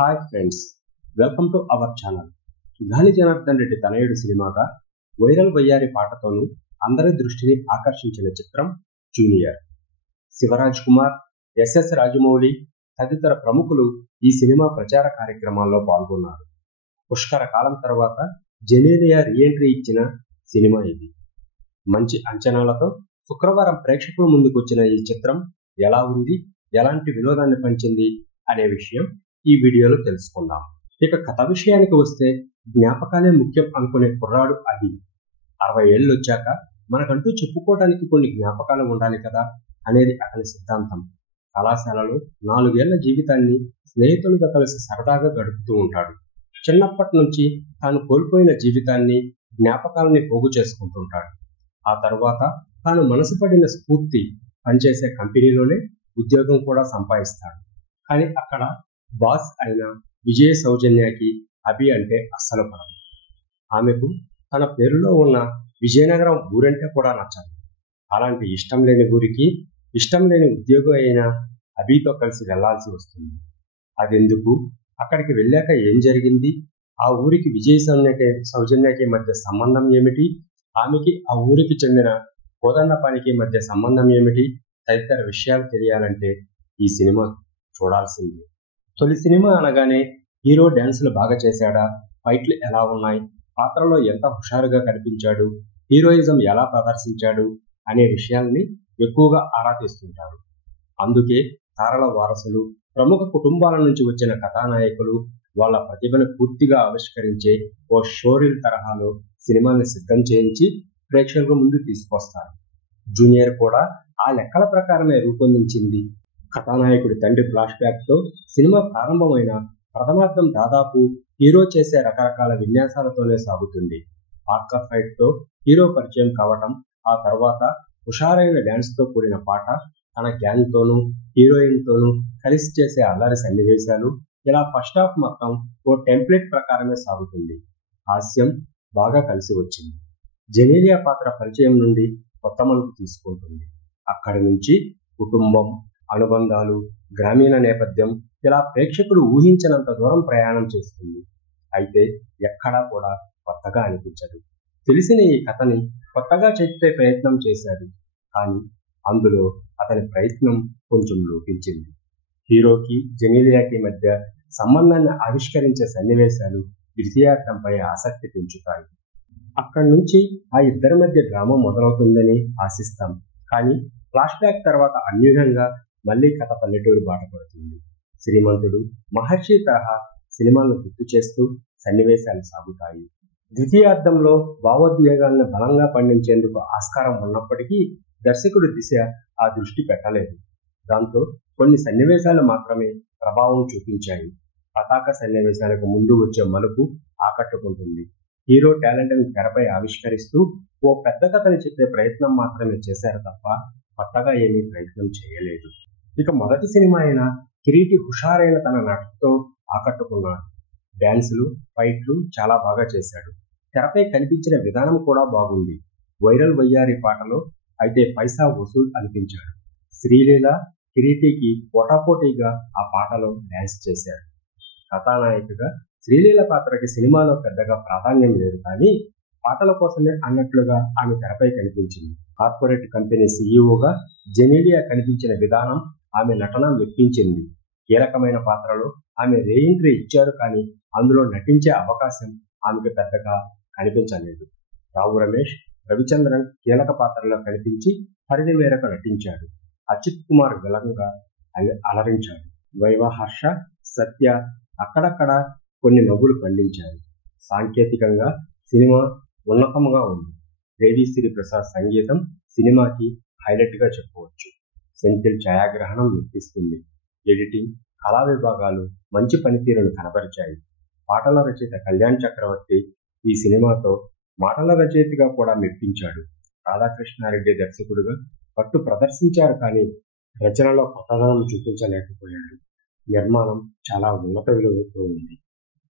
Hi friends, welcome to our channel. గాలి జనార్దన్ రెడ్డి తనయుడు సినిమాగా వైరల్ వయ్యారి పాటతోనూ అందరి దృష్టిని ఆకర్షించిన చిత్రం జూనియర్. శివరాజ్ కుమార్, ఎస్ఎస్ రాజమౌళి తదితర ప్రముఖులు ఈ సినిమా ప్రచార కార్యక్రమాల్లో పాల్గొన్నారు. పుష్కర కాలం తర్వాత జెనీలియా రీఎంట్రీ ఇచ్చిన సినిమా ఇది. మంచి అంచనాలతో శుక్రవారం ప్రేక్షకుల ముందుకొచ్చిన ఈ చిత్రం ఎలా ఉంది, ఎలాంటి వినోదాన్ని పంచింది అనే విషయం ఈ వీడియోలో తెలుసుకుందాం. ఇక కథ విషయానికి వస్తే, జ్ఞాపకాలే ముఖ్యం అనుకునే కుర్రాడు అభి 60 ఏళ్ళు వచ్చాక మనకంటూ చెప్పుకోవడానికి కొన్ని జ్ఞాపకాలు ఉండాలి కదా అనేది అతని సిద్ధాంతం. కళాశాలలో 4 ఏళ్ల జీవితాన్ని స్నేహితులతో కలిసి సరదాగా గడుపుతూ ఉంటాడు. చిన్నప్పటి నుంచి తాను కోల్పోయిన జీవితాన్ని, జ్ఞాపకాలని పోగు చేసుకుంటుంటాడు. ఆ తర్వాత తాను మనసు పడిన స్ఫూర్తి పనిచేసే కంపెనీలోనే ఉద్యోగం కూడా సంపాదిస్తాడు. కానీ అక్కడ బాస్ అయిన విజయ సౌజన్యకి అభి అంటే అస్సలు పడదు. ఆమెకు తన పేరులో ఉన్న విజయనగరం ఊరంటే కూడా నచ్చదు. అలాంటి ఇష్టం లేని ఊరికి ఇష్టం లేని ఉద్యోగం అయిన అభితో కలిసి వెళ్లాల్సి వస్తుంది. అదెందుకు, అక్కడికి వెళ్ళాక ఏం జరిగింది, ఆ ఊరికి విజయ సౌజన్యకి మధ్య సంబంధం ఏమిటి, ఆమెకి ఆ ఊరికి చెందిన కోదండపానికి మధ్య సంబంధం ఏమిటి తదితర విషయాలు తెలియాలంటే ఈ సినిమా చూడాల్సిందే. తొలి సినిమా అనగానే హీరో డ్యాన్సులు బాగా చేశాడా, ఫైట్లు ఎలా ఉన్నాయి, పాత్రలో ఎంత హుషారుగా కనిపించాడు, హీరోయిజం ఎలా ప్రదర్శించాడు అనే విషయాల్ని ఎక్కువగా ఆరా తీస్తుంటారు. అందుకే తారల వారసులు, ప్రముఖ కుటుంబాల నుంచి వచ్చిన కథానాయకులు వాళ్ళ ప్రతిభను పూర్తిగా ఆవిష్కరించే ఓ షోరీల్ తరహాలో సినిమాల్ని సిద్ధం చేయించి ప్రేక్షకుల ముందు తీసుకొస్తారు. జూనియర్ కూడా ఆ లెక్కల ప్రకారమే రూపొందించింది. కథానాయకుడి తండ్రి ఫ్లాష్ బ్యాక్ తో సినిమా ప్రారంభమైన ప్రథమార్థం దాదాపు హీరో చేసే రకరకాల విన్యాసాలతోనే సాగుతుంది. ఆర్కర్ ఫైట్ తో హీరో పరిచయం కావటం, ఆ తర్వాత హుషారైన డ్యాన్స్ తో కూడిన పాట, తన గ్యాంగ్ తోనూ హీరోయిన్ తోనూ కలిసి చేసే అల్లరి సన్నివేశాలు, ఇలా ఫస్ట్ హాఫ్ మొత్తం ఓ టెంప్లెట్ ప్రకారమే సాగుతుంది. హాస్యం బాగా కలిసి వచ్చింది. జెనీలియా పాత్ర పరిచయం నుండి కొత్త మలుపు తీసుకుంటుంది. అక్కడి నుంచి కుటుంబం, అనుబంధాలు, గ్రామీణ నేపథ్యం, ఇలా ప్రేక్షకుడు ఊహించినంత దూరం ప్రయాణం చేస్తుంది. అయితే ఎక్కడా కూడా కొత్తగా అనిపించదు. తెలిసిన ఈ కథని కొత్తగా చెప్పే ప్రయత్నం చేశాడు, కానీ అందులో అతని ప్రయత్నం కొంచెం లోపించింది. హీరోకి జెనీలియాకి మధ్య సంబంధాన్ని ఆవిష్కరించే సన్నివేశాలు ద్వితీయార్థంపై ఆసక్తి పెంచుతాయి. అక్కడి నుంచి ఆ ఇద్దరి మధ్య డ్రామా మొదలవుతుందని ఆశిస్తాం, కానీ ఫ్లాష్ బ్యాక్ తర్వాత అన్యూనంగా మళ్లీ కథ పల్లెటూరు బాట పడుతుంది. శ్రీమంతుడు, మహర్షి తరహా సినిమాలను గుర్తు చేస్తూ సన్నివేశాలు సాగుతాయి. ద్వితీయార్థంలో భావోద్వేగాలను బలంగా పండించేందుకు ఆస్కారం ఉన్నప్పటికీ దర్శకుడి దిశ ఆ దృష్టి పెట్టలేదు. దాంతో కొన్ని సన్నివేశాలు మాత్రమే ప్రభావం చూపించాయి. పతాక సన్నివేశాలకు ముందు వచ్చే మలుపు ఆకట్టుకుంటుంది. హీరో టాలెంట్ని తెరపై ఆవిష్కరిస్తూ ఓ పెద్ద కథని చెప్పే ప్రయత్నం మాత్రమే చేశారు తప్ప కొత్తగా ఏమీ ప్రయత్నం చేయలేదు. ఇక మొదటి సినిమా అయిన కిరీటి హుషారైన తన నటనతో ఆకట్టుకున్నాడు. డ్యాన్సులు, ఫైట్లు చాలా బాగా చేశాడు. తెరపై కనిపించిన విధానం కూడా బాగుంది. వైరల్ వయ్యారి పాటలో అయితే పైసా వసూల్ అనిపించాడు. శ్రీలీల, కిరీటికి పోటాపోటీగా ఆ పాటలో డ్యాన్స్ చేశాడు. కథానాయికగా శ్రీలీల పాత్రకి సినిమాలో పెద్దగా ప్రాధాన్యం లేదు, కానీ పాటల కోసమే అన్నట్లుగా ఆమె తెరపై కనిపించింది. కార్పొరేట్ కంపెనీ సీఈఓగా జెనీలియా కనిపించిన విధానం ఆమె నటన మెప్పించింది. కీలకమైన పాత్రలో ఆమె రీఎంట్రీ ఇచ్చారు, కానీ అందులో నటించే అవకాశం ఆమెకు పెద్దగా కనిపించలేదు. రావు రమేష్, రవిచంద్రన్ కీలక పాత్రలో కనిపించి పరిధి మేరకు నటించాడు. అచ్యుత్ కుమార్ విలన్గా అలరించాడు. వైవహర్ష, సత్య అక్కడక్కడ కొన్ని నవ్వులు పండించారు. సాంకేతికంగా సినిమా ఉన్నతంగా ఉంది. దేవిశ్రీ ప్రసాద్ సంగీతం సినిమాకి హైలైట్ గా చెప్పవచ్చు. సెంథిల్ ఛాయాగ్రహణం మెప్పిస్తుంది. ఎడిటింగ్, కళా విభాగాలు మంచి పనితీరును కనబరిచాయి. పాటల రచయిత కళ్యాణ్ చక్రవర్తి ఈ సినిమాతో మాటల రచయితగా కూడా మెప్పించాడు. రాధాకృష్ణారెడ్డి దర్శకుడుగా పట్టు ప్రదర్శించారు, కానీ రచనలో కొత్తదనం చూపించలేకపోయాడు. నిర్మాణం చాలా ఉన్నత విలువతో ఉంది.